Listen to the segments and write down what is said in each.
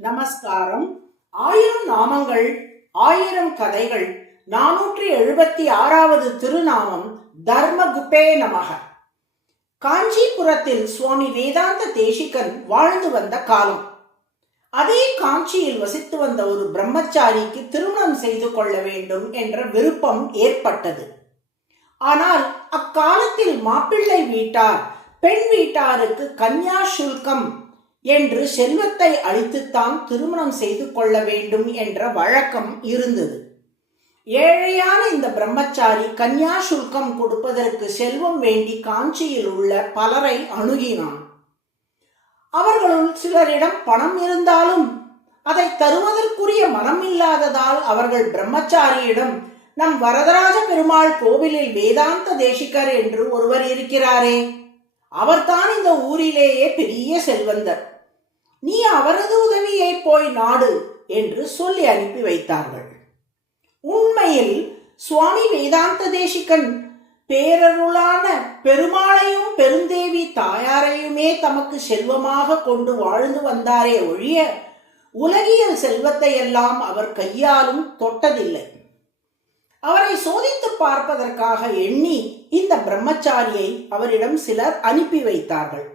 நமஸ்காரம். 1000 நாமங்கள் 1000 கதைகள் 476வது திருநாமம் தர்மகுப்பே நமக. காஞ்சிபுரத்தில் சுவாமி வேதாந்த தேசிகன் வாழ்ந்து வந்த காலம். அதே காஞ்சியில் வசித்து வந்த ஒரு பிரம்மச்சாரிக்கு திருமணம் செய்து கொள்ள வேண்டும் என்ற விருப்பம் ஏற்பட்டது. ஆனால் அக்காலத்தில் மாப்பிள்ளை வீட்டார் பெண் வீட்டாருக்கு கன்யா சுல்கம் என்று செல்வத்தை அளித்துத்தான் திருமணம் செய்து கொள்ள வேண்டும் என்ற வழக்கம் இருந்தது. ஏழையான இந்த பிரம்மச்சாரி கன்யா சுல்கம் கொடுப்பதற்கு செல்வம் வேண்டி காஞ்சியில் உள்ள பலரை அணுகினான். அவர்களுள் சிலரிடம் பணம் இருந்தாலும் அதை தருவதற்குரிய மனம் இல்லாததால் அவர்கள் பிரம்மச்சாரியிடம், நம் வரதராஜ பெருமாள் கோவிலில் வேதாந்த தேசிகர் என்று ஒருவர் இருக்கிறாரே, அவர்தான் இந்த ஊரிலேயே பெரிய செல்வந்தர், நீ அவரது உதவியை போய் நாடு என்று சொல்லி அனுப்பி வைத்தார்கள். உண்மையில் சுவாமி வேதாந்த தேசிகன் பேரருளான பெருமாளையும் பெருந்தேவி தாயாரையுமே தமக்கு செல்வமாக கொண்டு வாழ்ந்து வந்தாரே ஒழிய உலகியல் செல்வத்தை எல்லாம் அவர் கையாலும் தொட்டதில்லை. அவரை சோதித்து பார்ப்பதற்காக எண்ணி இந்த பிரம்மச்சாரியை அவரிடம் சிலர் அனுப்பி வைத்தார்கள்.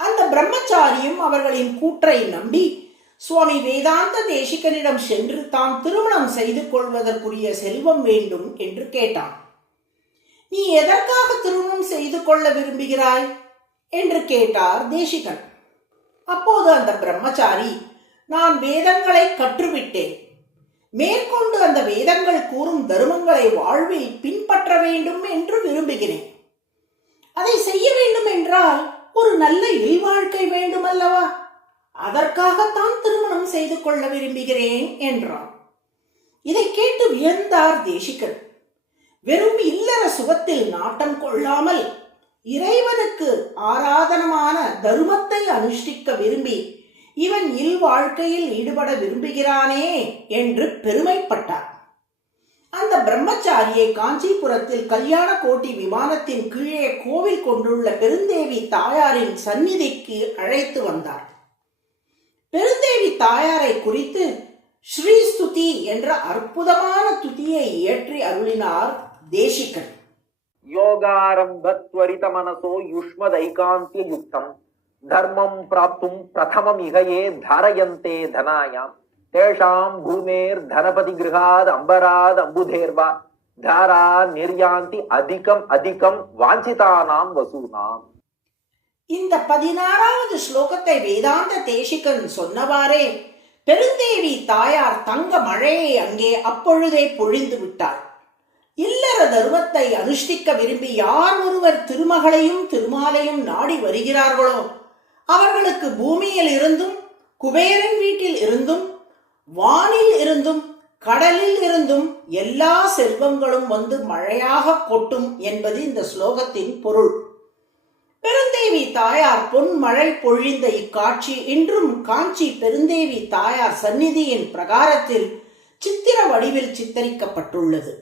அந்த பிரம்மச்சாரியும் அவர்களின் கூற்றை நம்பி சுவாமி வேதாந்த தேசிகனிடம் சென்று தாம் திருமணம் செய்து கொள்வதற்குரிய செல்வம் வேண்டும் என்று கேட்டான். நீ எதற்காக திருமணம் செய்து கொள்ள விரும்புகிறாய் என்று கேட்டார் தேசிகன். அப்போது அந்த பிரம்மச்சாரி, நான் வேதங்களை கற்றுவிட்டேன், மேற்கொண்டு அந்த வேதங்கள் கூறும் தர்மங்களை வாழ்வில் பின்பற்ற வேண்டும் என்று விரும்புகிறேன். அதை செய்ய வேண்டும் என்றால் ஒரு நல்ல இல்வாழ்க்கை வேண்டும் அல்லவா, அதற்காகத்தான் திருமணம் செய்து கொள்ள விரும்புகிறேன் என்றான். இதை கேட்டு வியந்தார் தேசிகன். வெறும் இல்லற சுகத்தில் நாட்டம் கொள்ளாமல் இறைவனுக்கு ஆராதனமான தர்மத்தை அனுஷ்டிக்க விரும்பி இவன் இல்வாழ்க்கையில் ஈடுபட விரும்புகிறானே என்று பெருமைப்பட்டார். அந்த பிரம்மச்சாரியை காஞ்சிபுரத்தில் கல்யாண கோட்டி விமானத்தின் கீழே கோவில் கொண்டுள்ள பெருந்தேவி தாயாரின் சந்நிதிக்கு அழைத்து வந்தார். பெருந்தேவி தாயாரை குறித்து ஸ்ரீஸ்துதி என்ற அற்புதமான துதியை இயற்றி அருளினார் தேசிகன். யோகாரம்பத்வரித மனசோ யுஷ்மதைகாந்திய யுக்தம் தர்மம் பிராப்தும் பிரதமம் இகையே தாரயந்தே தனாயாம் தேஷாம் பூமேர் தனபதி கிருஹாத் அம்பராத் அம்புதேர்வா தாரா நிர்யாந்தி அதிகம் அதிகம் வாஞ்சிதானாம் வசூனாம். இந்த 16வது ஸ்லோகத்தை வேதாந்த தேசிகன் சொன்னவாறே பெருந்தேவி தாயார் தங்க மழையை அங்கே அப்பொழுதே பொழிந்து விட்டார். இல்லற தர்மத்தை அனுஷ்டிக்க விரும்பி யார் ஒருவர் திருமகளையும் திருமாலையும் நாடி வருகிறார்களோ அவர்களுக்கு பூமியில் இருந்தும் குபேரன் வீட்டில் இருந்தும் வானில் இருந்தும் கடலில் இருந்தும் எல்லா செல்வங்களும் வந்து மழையாக கொட்டும் என்பது இந்த ஸ்லோகத்தின் பொருள். பெருந்தேவி தாயார் பொன் மழை பொழிந்த இக்காட்சி இன்றும் காஞ்சி பெருந்தேவி தாயார் சந்நிதியின் பிரகாரத்தில் சித்திர வடிவில் சித்தரிக்கப்பட்டுள்ளது.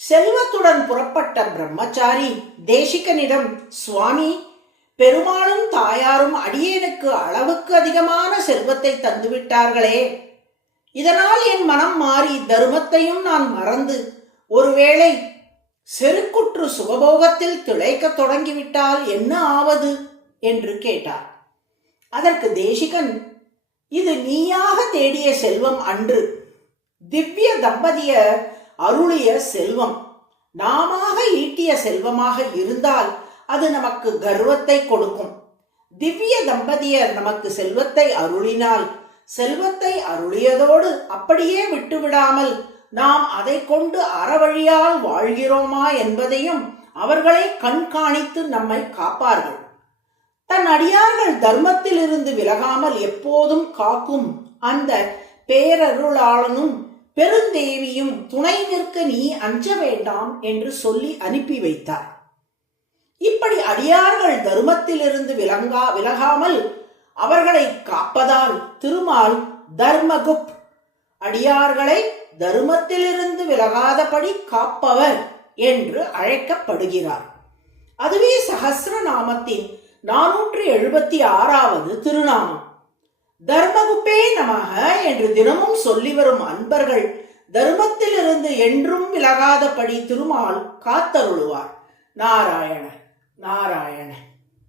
செல்வத்துடன் புறப்பட்ட பிரம்மச்சாரி தேசிகனிடம், சுவாமி, பெருமாளும் தாயாரும் அடியேனுக்கு அளவுக்கு அதிகமான செல்வத்தை தந்துவிட்டார்களே, இதனால் என் மனம் மாறி தர்மத்தையும் நான் மறந்து ஒருவேளை செருக்குற்று சுகபோகத்தில் திளைக்க தொடங்கிவிட்டால் என்ன ஆவது என்று கேட்டார். அதற்கு தேசிகன், இது நீயாக தேடிய செல்வம் அன்று, திவ்ய தம்பதியர் அருளிய செல்வம். நாமாக ஈட்டிய செல்வமாக இருந்தால் அது நமக்கு கர்வத்தை கொடுக்கும். திவ்ய தம்பதியர் நமக்கு செல்வத்தை அருளினால் செல்வத்தை அருளியதோடு அப்படியே விட்டுவிடாமல் நாம் அதை கொண்டு அறவழியால் வாழ்கிறோமா என்பதையும் அவர்களை கண்காணித்து நம்மை காப்பார்கள். தன் அடியார்கள் தர்மத்தில் இருந்து விலகாமல் எப்போதும் காக்கும் அந்த பேரருளாளனும் பெருந்தேவியும் துணை நிற்க நீ அஞ்ச வேண்டாம் என்று சொல்லி அனுப்பி வைத்தார். இப்படி அடியார்கள் தர்மத்திலிருந்து விலகாமல் அவர்களை காப்பதால் திருமால் தர்மகுப், அடியார்களை தர்மத்திலிருந்து விலகாதபடி காப்பவர் என்று அழைக்கப்படுகிறார். அதுவே சஹஸ்ரநாமத்தின் 476வது திருநாமம். தர்மகுப்பே நமக என்று தினமும் சொல்லி வரும் அன்பர்கள் தர்மத்திலிருந்து என்றும் விலகாதபடி திருமால் காத்தருளுவார். நாராயண நாராயண.